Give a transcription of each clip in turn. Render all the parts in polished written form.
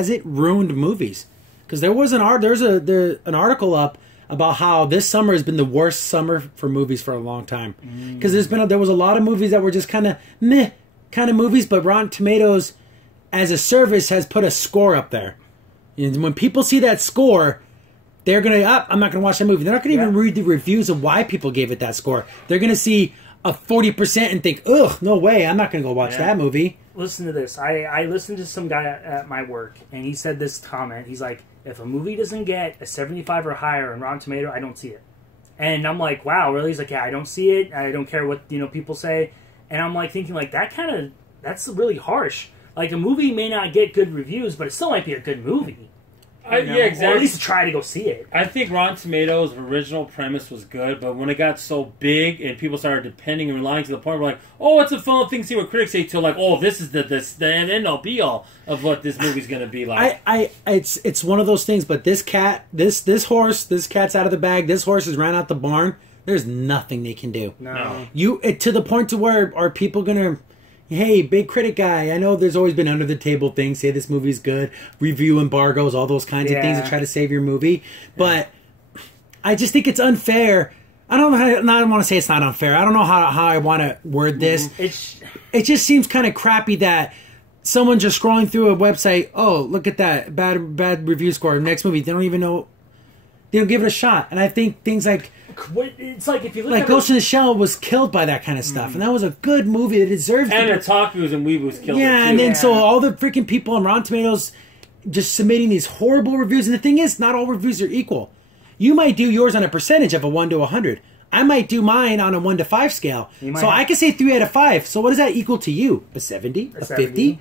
has it ruined movies? Because there's an article up about how this summer has been the worst summer for movies for a long time. Because there was a lot of movies that were just kind of meh kind of movies, but Rotten Tomatoes as a service has put a score up there. And when people see that score, they're going to, I'm not going to watch that movie. They're not going to even read the reviews of why people gave it that score. They're going to see a 40% and think, ugh, no way, I'm not going to go watch that movie. Listen to this. I listened to some guy at my work, and he said this comment. He's like, if a movie doesn't get a 75 or higher on Rotten Tomato, I don't see it. And I'm like, wow, really? He's like, yeah, I don't see it. I don't care what people say. And I'm like thinking, like, that's really harsh. Like, a movie may not get good reviews, but it still might be a good movie. Yeah, exactly. Or at least try to go see it. I think Rotten Tomatoes' original premise was good, but when it got so big and people started depending and relying to the point where, like, oh, it's a fun thing to see what critics say, to like, oh, this is the end all be all of what this movie's going to be like. It's one of those things. But this cat's out of the bag. This horse has ran out the barn. There's nothing they can do. No. To the point to where are people gonna? Hey, big critic guy, I know there's always been under the table things, say this movie's good, review embargoes, all those kinds of things to try to save your movie. But I just think it's unfair. I don't want to say it's not unfair. I don't know how I want to word this. It just seems kind of crappy that someone just scrolling through a website, oh, look at that, bad review score, next movie, they don't even know, they don't give it a shot. And I think things like, it's like if you look like at Ghost in the Shell was killed by that kind of stuff, and that was a good movie that deserves. And Otakus and Weebus killed it too. And then so all the freaking people on Rotten Tomatoes just submitting these horrible reviews. And the thing is, not all reviews are equal. You might do yours on a percentage of a 1 to 100. I might do mine on a 1 to 5 scale. So I can say 3 out of 5. So what does that equal to you? A 70? A 50?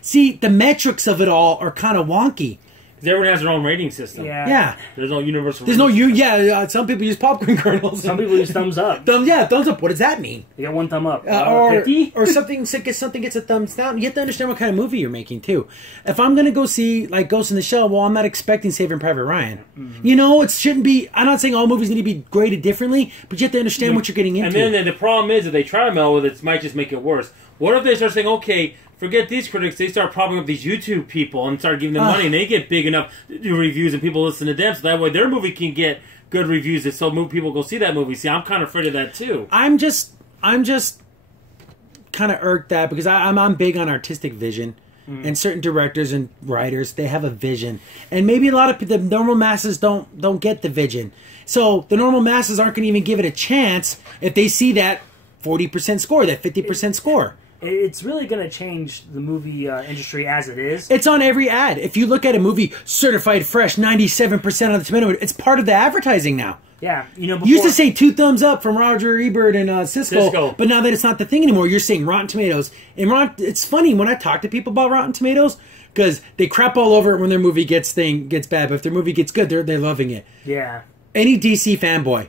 See, the metrics of it all are kind of wonky. Because everyone has their own rating system. Yeah. There's no universal. Some people use popcorn kernels. Some people use thumbs up. Thumbs up. What does that mean? You got one thumb up. Or 50? Or something gets a thumbs down. You have to understand what kind of movie you're making too. If I'm gonna go see like Ghost in the Shell, well, I'm not expecting Saving Private Ryan. It shouldn't be. I'm not saying all movies need to be graded differently, but you have to understand what you're getting into. And then the problem is, if they try to meld with it might just make it worse. What if they start saying, okay, forget these critics, they start propping up these YouTube people and start giving them money, and they get big enough to do reviews and people listen to them, so that way their movie can get good reviews, and so people go see that movie. See, I'm kind of afraid of that too. I'm just kind of irked that, because I'm big on artistic vision, and certain directors and writers, they have a vision, and maybe a lot of the normal masses don't get the vision. So the normal masses aren't going to even give it a chance if they see that 40% score, that 50% score. It's really going to change the movie industry as it is. It's on every ad. If you look at a movie, certified fresh, 97% on the tomato, it's part of the advertising now. Yeah. Before, used to say 2 thumbs up from Roger Ebert and Siskel, but now that it's not the thing anymore, you're saying Rotten Tomatoes. And it's funny when I talk to people about Rotten Tomatoes, because they crap all over it when their movie gets bad, but if their movie gets good, they're loving it. Yeah. Any DC fanboy,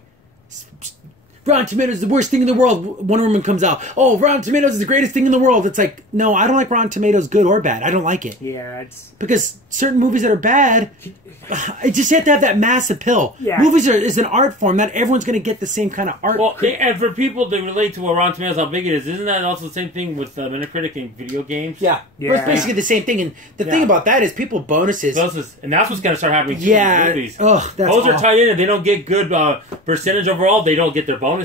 Rotten Tomatoes is the worst thing in the world. Wonder Woman comes out. Oh, Rotten Tomatoes is the greatest thing in the world. It's like, no, I don't like Rotten Tomatoes, good or bad. I don't like it. Yeah, it's... Because certain movies that are bad, I just have to have that mass appeal. Yeah. Movies is an art form. Not everyone's going to get the same kind of art. Well, and for people to relate to what Rotten Tomatoes, how big it is, isn't that also the same thing with Metacritic and video games? Yeah. It's basically the same thing. And the thing about that is people bonuses. And that's what's going to start happening too with movies. Those are tied in, and they don't get good percentage overall. They don't get their bonuses.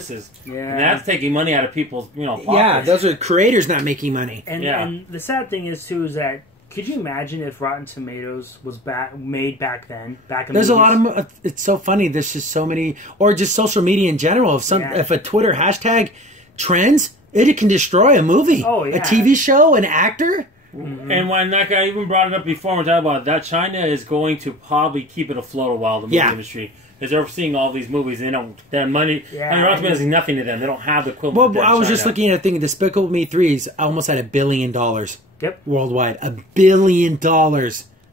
Yeah. And that's taking money out of people's, pockets. Yeah, those are creators not making money. And the sad thing is, too, is that could you imagine if Rotten Tomatoes was made back then? There's a lot of... It's so funny. There's just so many... Or just social media in general. If a Twitter hashtag trends, it can destroy a movie. Oh, yeah. A TV show, an actor. And when that guy even brought it up before, we're talking about that, China is going to probably keep it afloat a while, the movie industry. Because they're seeing all these movies, they don't... That money... I mean, Rotten Tomatoes is nothing to them. They don't have the equivalent. Well, I was just looking at a thing. Despicable Me 3 is almost at $1 billion. Yep. Worldwide. $1 billion.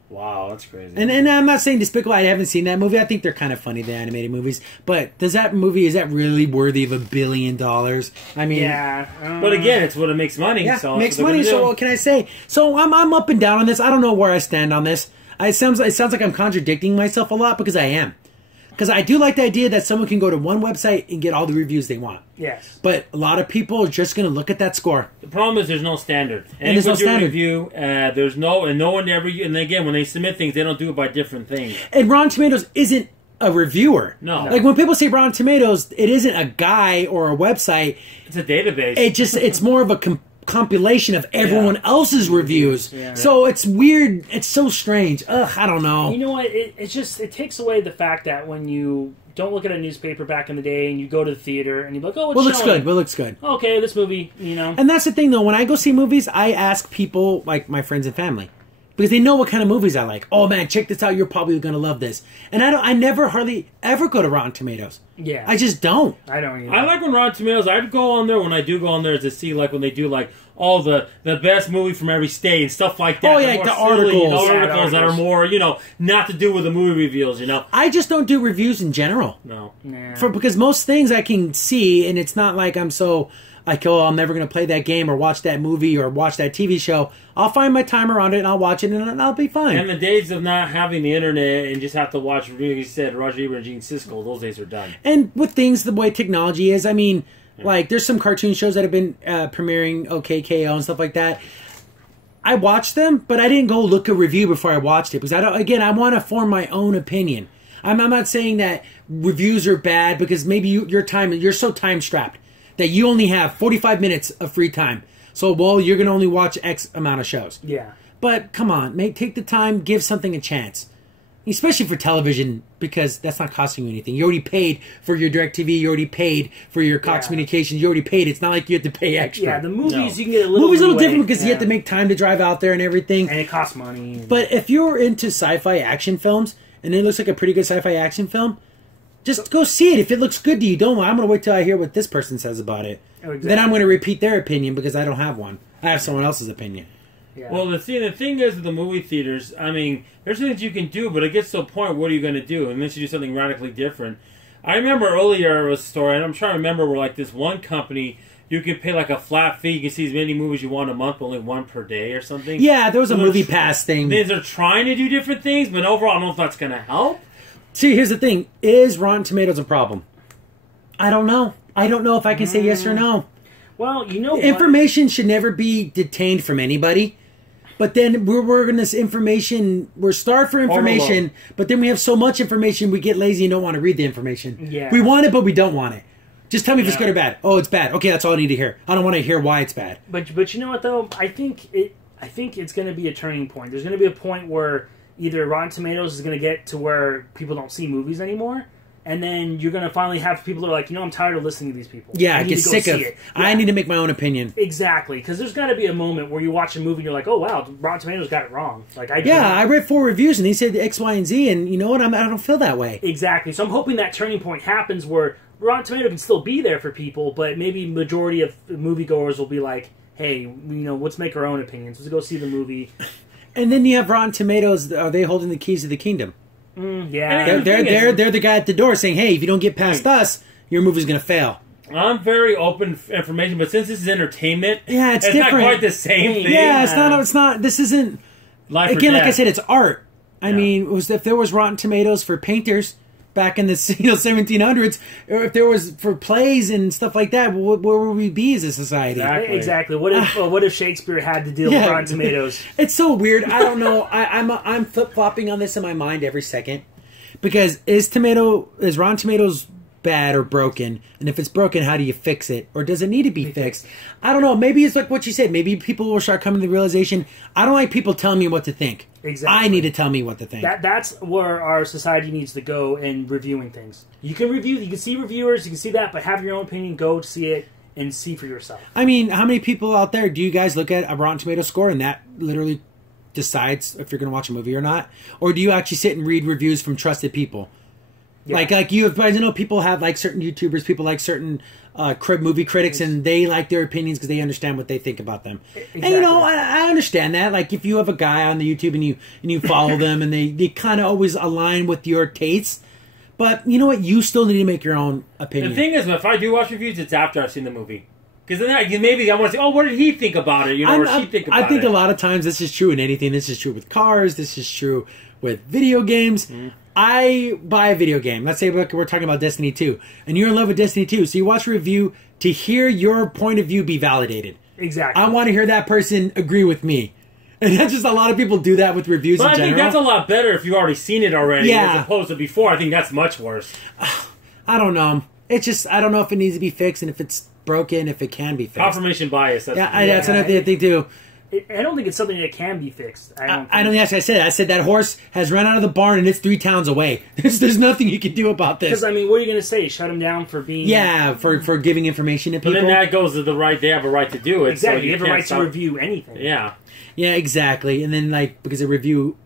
Wow, that's crazy. And I'm not saying Despicable. I haven't seen that movie. I think they're kind of funny, the animated movies. But is that really worthy of $1 billion? I mean... Yeah. But again, it's what it makes money. Yeah, so it makes money, so what can I say? So I'm up and down on this. I don't know where I stand on this. It sounds like I'm contradicting myself a lot, because I am. Because I do like the idea that someone can go to one website and get all the reviews they want. Yes. But a lot of people are just going to look at that score. The problem is there's no standard. And there's no standard. Review, there's no one ever. And again, when they submit things, they don't do it by different things. And Rotten Tomatoes isn't a reviewer. No. Like when people say Rotten Tomatoes, it isn't a guy or a website. It's a database. It's more of a compilation of everyone else's reviews. Yeah. So it's weird. It's so strange. Ugh, I don't know. You know what? It takes away the fact that when you don't look at a newspaper back in the day and you go to the theater and you're like, oh, looks good. Well, looks good. Okay, this movie, you know. And that's the thing, though. When I go see movies, I ask people, like my friends and family, because they know what kind of movies I like. Oh man, check this out! You're probably gonna love this. And I never hardly ever go to Rotten Tomatoes. Yeah, I just don't. I don't either. I like when Rotten Tomatoes. I'd go on there when I do go on there to see like when they do like all the best movie from every state and stuff like that. Oh yeah, the articles, that are more not to do with the movie reveals. I just don't do reviews in general. No, because most things I can see, and it's not like I'm so. Like, oh, I'm never going to play that game or watch that movie or watch that TV show. I'll find my time around it and I'll watch it and I'll be fine. And the days of not having the internet and just have to watch, like you said, Roger Ebert and Gene Siskel, those days are done. And with things the way technology is, I mean, like, there's some cartoon shows that have been premiering, KKO and stuff like that. I watched them, but I didn't go look a review before I watched it because I want to form my own opinion. I'm not saying that reviews are bad because maybe you're so time strapped that you only have 45 minutes of free time. So, you're going to only watch X amount of shows. Yeah. But, come on, take the time, give something a chance. Especially for television, because that's not costing you anything. You already paid for your DirecTV, you already paid for your Cox Communications, you already paid. It's not like you have to pay extra. Yeah, the movies, you can get a little Movies a little different because you have to make time to drive out there and everything. And it costs money. But if you're into sci-fi action films, and it looks like a pretty good sci-fi action film, just go see it. If it looks good to you, I'm going to wait till I hear what this person says about it. Oh, exactly. Then I'm going to repeat their opinion because I don't have one. I have someone else's opinion. Yeah. Well, the thing is with the movie theaters, I mean, there's things you can do, but it gets to a point, what are you going to do? Unless you do something radically different. I remember earlier there was a story, and I'm trying to remember where like this one company, you could pay like a flat fee, you can see as many movies you want a month, but only one per day or something. Yeah, there was a movie pass thing. They're trying to do different things, but overall I don't know if that's going to help. See, here's the thing. Is Rotten Tomatoes a problem? I don't know. I don't know if I can say yes or no. Well, you know what? Information should never be detained from anybody. But then we're in this information, we're starved for information, but then we have so much information we get lazy and don't want to read the information. Yeah. We want it, but we don't want it. Just tell me if it's good or bad. Oh, it's bad. Okay, that's all I need to hear. I don't want to hear why it's bad. But you know what though? I think it's going to be a turning point. There's going to be a point where either Rotten Tomatoes is going to get to where people don't see movies anymore, and then you're going to finally have people that are like, I'm tired of listening to these people. Yeah, I get sick of it. Yeah. I need to make my own opinion. Exactly, because there's got to be a moment where you watch a movie and you're like, oh wow, Rotten Tomatoes got it wrong. Like I read 4 reviews and they said X, Y, and Z, and you know what? I don't feel that way. Exactly. So I'm hoping that turning point happens where Rotten Tomatoes can still be there for people, but maybe majority of moviegoers will be like, hey, let's make our own opinions. Let's go see the movie. And then you have Rotten Tomatoes. Are they holding the keys to the kingdom? Yeah, they're the guy at the door saying, "Hey, if you don't get past us, your movie's going to fail." I'm very open for information, but since this is entertainment, it's different. Not quite the same thing. Yeah, it's not. This isn't. Life again, like I said, it's art. I mean, if there was Rotten Tomatoes for painters back in the 1700s, or if there was for plays and stuff like that, where would we be as a society? Exactly. What if Shakespeare had to deal with Rotten Tomatoes? It's so weird. I don't know. I'm flip flopping on this in my mind every second because is Rotten Tomatoes bad or broken? And if it's broken, how do you fix it? Or does it need to be fixed? I don't know. Maybe it's like what you said. Maybe people will start coming to the realization, I don't like people telling me what to think. Exactly. I need to tell me what to think. That's where our society needs to go in reviewing things. You can review, you can see reviewers, you can see that, but have your own opinion, go see it, and see for yourself. I mean, how many people out there do you guys look at a Rotten Tomatoes score and that literally decides if you're going to watch a movie or not? Or do you actually sit and read reviews from trusted people? Yeah. Like you have, I know people have like certain YouTubers, people like certain movie critics, and they like their opinions because they understand what they think about them. Exactly. And I understand that. Like if you have a guy on the YouTube and you follow them, and they kind of always align with your tastes. But you know what? You still need to make your own opinion. The thing is, if I do watch reviews, it's after I've seen the movie. Because then maybe I want to say, what did he think about it? Or she think about it? I think a lot of times this is true in anything. This is true with cars. This is true with video games. Mm-hmm. I buy a video game. Let's say we're talking about Destiny 2, and you're in love with Destiny 2, so you watch a review to hear your point of view be validated. Exactly. I want to hear that person agree with me. And that's just a lot of people do that with reviews But in general. I think that's a lot better if you've already seen it already, Yeah. as opposed to before. I think that's much worse. I don't know. It's just, I don't know if it needs to be fixed and if it's broken, if it can be fixed. Confirmation bias. That's another thing I think too. I don't think it's something that can be fixed. I don't think that's what I said. I said that horse has run out of the barn and it's 3 towns away. There's nothing you can do about this. Because, I mean, what are you going to say? Shut him down for being... Yeah, for giving information to people. But then that goes to the right, they have a right to do it. Exactly, So you have a right to review anything. Yeah. Yeah, exactly. And then, like, because a review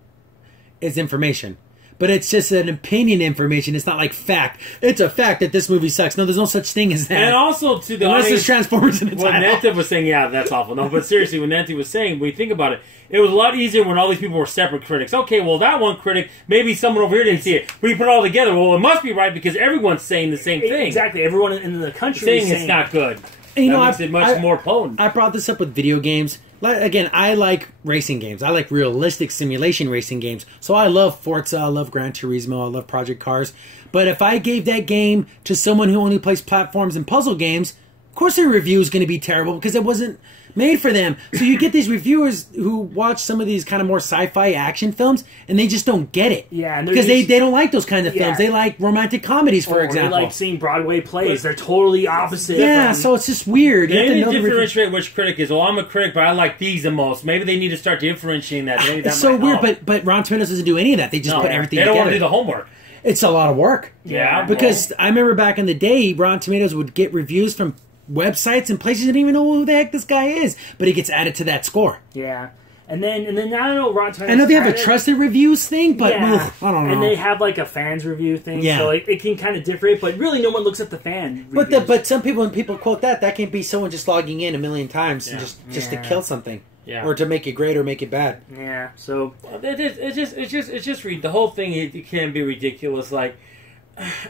is information. But it's just an opinion information. It's not like fact. It's a fact that this movie sucks. No, there's no such thing as that. And also, to the Unless audience, there's Transformers in the what title. Nenta was saying, yeah, that's awful. No, but seriously, what Nenta was saying, when you think about it, it was a lot easier when all these people were separate critics. Okay, well, that one critic, maybe someone over here didn't see it. But you put it all together, well, it must be right because everyone's saying the same thing. Exactly. Everyone in the country Saying is saying it's not good. And, That makes it much more potent. I brought this up with video games. Again, I like racing games. I like realistic simulation racing games. So I love Forza, I love Gran Turismo, I love Project Cars. But if I gave that game to someone who only plays platforms and puzzle games, of course their review is going to be terrible because it wasn't made for them. So you get these reviewers who watch some of these kind of more sci-fi action films and they just don't get it. Yeah, and because they don't like those kinds of films. They like romantic comedies, for example. They like seeing Broadway plays. They're totally opposite. Yeah, so it's just weird. They need to differentiate which critic is. Well, I'm a critic, but I like these the most. Maybe they need to start differentiating that. Maybe it's so weird, but Rotten Tomatoes doesn't do any of that. They just put everything together. They don't want to do the homework. It's a lot of work. Yeah. Because I remember back in the day, Rotten Tomatoes would get reviews from websites and places that didn't even know who the heck this guy is, but it gets added to that score. Yeah. And then I don't know, Rotten Tomatoes. I know they have a trusted reviews thing, but yeah. I don't know. And they have like a fans review thing, so it can kind of differ. But really, no one looks at the fan reviews. But some people, when people quote that can be someone just logging in a million times and just to kill something, or to make it great or make it bad. Yeah. So it's just the whole thing. It can be ridiculous. Like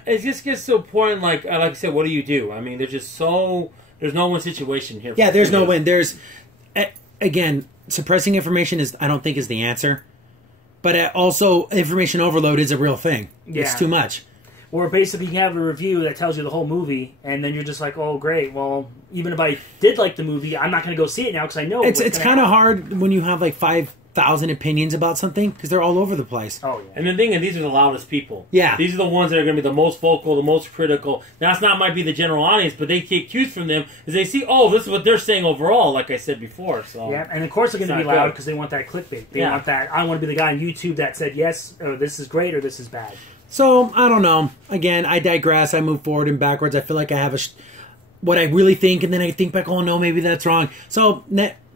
it just gets to a point. Like I said, what do you do? I mean, there's no win situation here. Yeah, there's no win. There's again. Suppressing information I don't think is the answer, but also information overload is a real thing. Yeah. It's too much. Or basically you have a review that tells you the whole movie, and then you're just like, oh great, well even if I did like the movie, I'm not going to go see it now because I know it's kind of hard when you have like 5,000 opinions about something because they're all over the place. Oh yeah. And the thing is, these are the loudest people. Yeah. These are the ones that are going to be the most vocal, the most critical. That's not might be the general audience, but they take cues from them as they see, oh, this is what they're saying overall, like I said before. So yeah, and of course they're going to be loud because they want that clickbait. They want that. I want to be the guy on YouTube that said yes, or this is great, or this is bad. So I don't know. Again, I digress. I move forward and backwards. I feel like I have what I really think, and then I think back, oh no, maybe that's wrong. So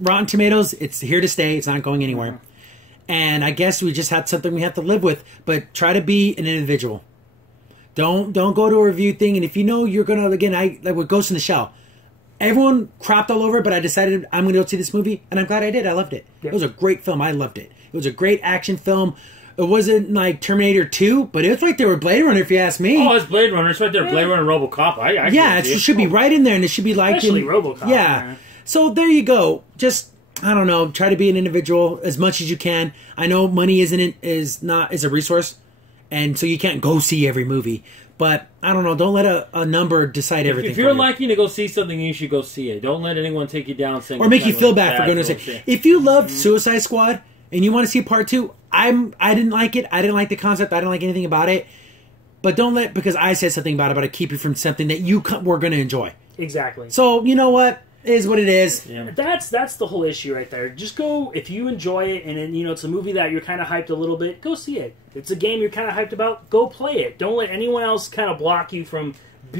Rotten Tomatoes, it's here to stay. It's not going anywhere. Mm-hmm. And I guess we just had something we have to live with. But try to be an individual. Don't go to a review thing. And if you know you're gonna, again, like with Ghost in the Shell, everyone crapped all over it, but I decided I'm gonna go see this movie, and I'm glad I did. I loved it. Yep. It was a great film. I loved it. It was a great action film. It wasn't like Terminator 2, but it's right there with Blade Runner, if you ask me. Oh, it's Blade Runner. It's right there. Blade Runner, RoboCop. It should be right in there, and it should be like especially RoboCop. Yeah. So there you go. Just I don't know. Try to be an individual as much as you can. I know money is a resource, and so you can't go see every movie. But I don't know. Don't let a number decide everything. If you're liking to go see something, you should go see it. Don't let anyone take you down saying or make you feel bad for going to see it. If you loved Suicide Squad and you want to see part 2, I didn't like it. I didn't like the concept. I didn't like anything about it. But don't let because I said something about it keep you from something that you were going to enjoy. Exactly. So you know what. It is what it is. Yeah. That's the whole issue right there. Just go if you enjoy it, and it's a movie that you're kind of hyped a little bit. Go see it. It's a game you're kind of hyped about. Go play it. Don't let anyone else kind of block you from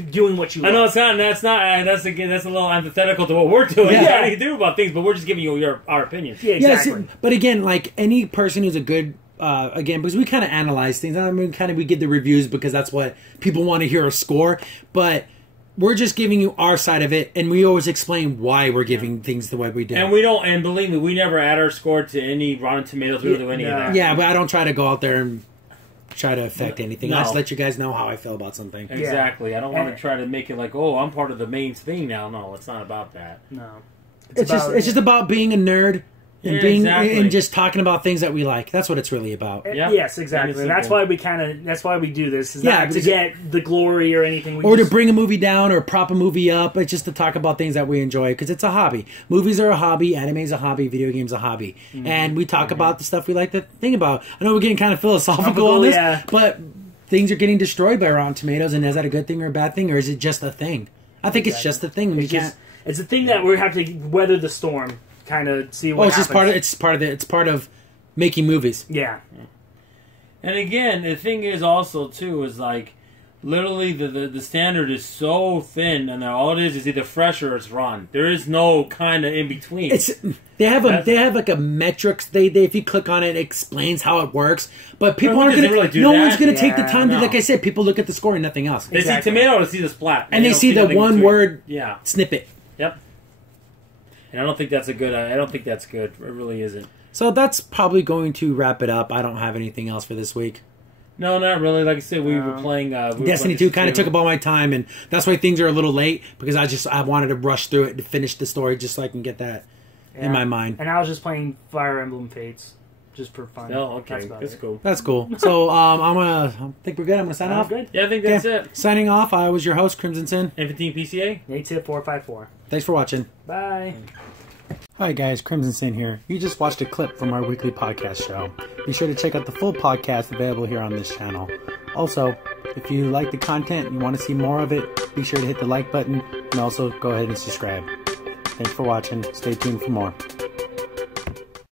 doing what you. I know it's not. That's a little antithetical to what we're doing. Yeah. Trying to do about things, but we're just giving you our opinion. Yeah, exactly. Yes, but again, like any person who's a good. Again, because we kind of analyze things. I mean, we give the reviews because that's what people want to hear a score, but. We're just giving you our side of it, and we always explain why we're giving things the way we do. And we don't, and believe me, we never add our score to any Rotten Tomatoes. We don't do any of that. Yeah, but I don't try to go out there and try to affect anything. I just let you guys know how I feel about something. Exactly. I don't want to try to make it like, oh, I'm part of the main thing now. No, it's not about that. No. It's just about being a nerd And Yeah, being exactly. and just talking about things that we like. That's what it's really about. Yeah. Yes, exactly. Very That's simple. why that's why we do this. Is Yeah, not to because- get the glory or anything. We Or to just, bring a movie down or prop a movie up. It's just to talk about things that we enjoy because it's a hobby. Movies are a hobby. Anime is a hobby. Video games a hobby. And we talk about the stuff we like to think about. I know we're getting kind of philosophical on this, yeah. but things are getting destroyed by Rotten Tomatoes. And is that a good thing or a bad thing, or is it just a thing? I think it's just a thing. We can't. It's a thing that we have to weather the storm. Kind of see what Oh, it's happens. just part of making movies. Yeah. And again, the thing is also too is like literally the standard is so thin, and all it is either fresh or it's rotten. There is no kind of in between. They have like a metrics. They if you click on it, it explains how it works. But people No one aren't going doesn't really to. do No that. one's going to take the Yeah, time to, no. like I said, people look at the score and nothing else. they Exactly. see tomato to see the splat, And they don't see the nothing one between. word Yeah. snippet. Yep. And I don't think that's a good. I don't think that's good. It really isn't. So that's probably going to wrap it up. I don't have anything else for this week. No, not really. Like I said, we were playing. Destiny 2 kind of took up all my time, and that's why things are a little late because I wanted to rush through it to finish the story just so I can get that in my mind. And I was just playing Fire Emblem Fates just for fun. Oh, okay, That's about that's it. cool. That's cool. So I think we're good. I'm gonna sign I'm off. good. Yeah, I think that's Yeah. it. Signing off. I was your host, Crimson Sin. N15 PCA. Native 454. Thanks for watching. Bye. Hi guys, Crimson Sin here. You just watched a clip from our weekly podcast show. Be sure to check out the full podcast available here on this channel. Also, if you like the content and you want to see more of it, be sure to hit the like button and also go ahead and subscribe. Thanks for watching. Stay tuned for more.